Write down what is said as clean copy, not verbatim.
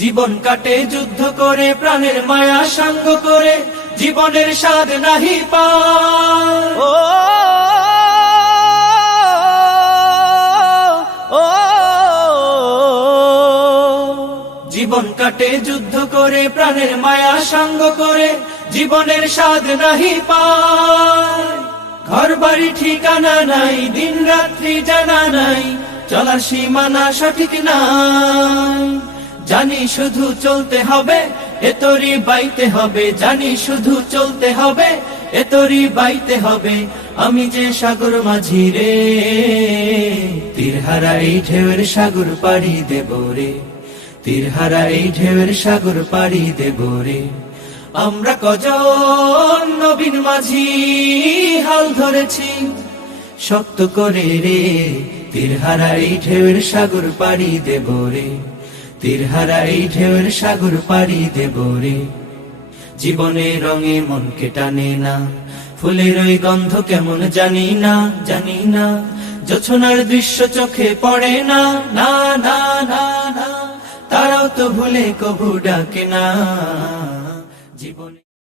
জীবন কাটে যুদ্ধ করে, প্রাণের মায়া সাঙ্গ করে, জীবনের স্বাদ নাহি পায়। ও জীবন কাটে যুদ্ধ করে, প্রাণের মায়া সাঙ্গ করে, জীবনের স্বাদ নাহি পায়। ঘর বাড়ি ঠিকানা নাই, দিন রাত্রি জানা নাই, চলার সীমানা সঠিক নাই। জানি শুধু চলতে হবে, এতরি বাইতে হবে, জানি শুধু চলতে হবে, এতরি বাইতে হবে। আমি যে সাগর মাঝি রে, তীরহারা এই ঢেউয়ের সাগর পাড়ি দেব রে, তীরহারা এই ঢেউয়ের সাগর পাড়ি দেব রে। আমরা কজন নবীন মাঝি হাল ধরেছি শক্ত করে রে, তীরহারা এই ঢেউয়ের সাগর পাড়ি দেব রে, তীরহারা এই ঢেউয়ের সাগর পাড়ি দেব রে। জীবনের রঙে মনকে টানে না, ফুলের ওই গন্ধ কেমন জানি না, জানি না। জোছনার দৃশ্য চোখে পড়ে না, না না না না। তারাও তো ভুলে কবু ডাকে না জীবনে।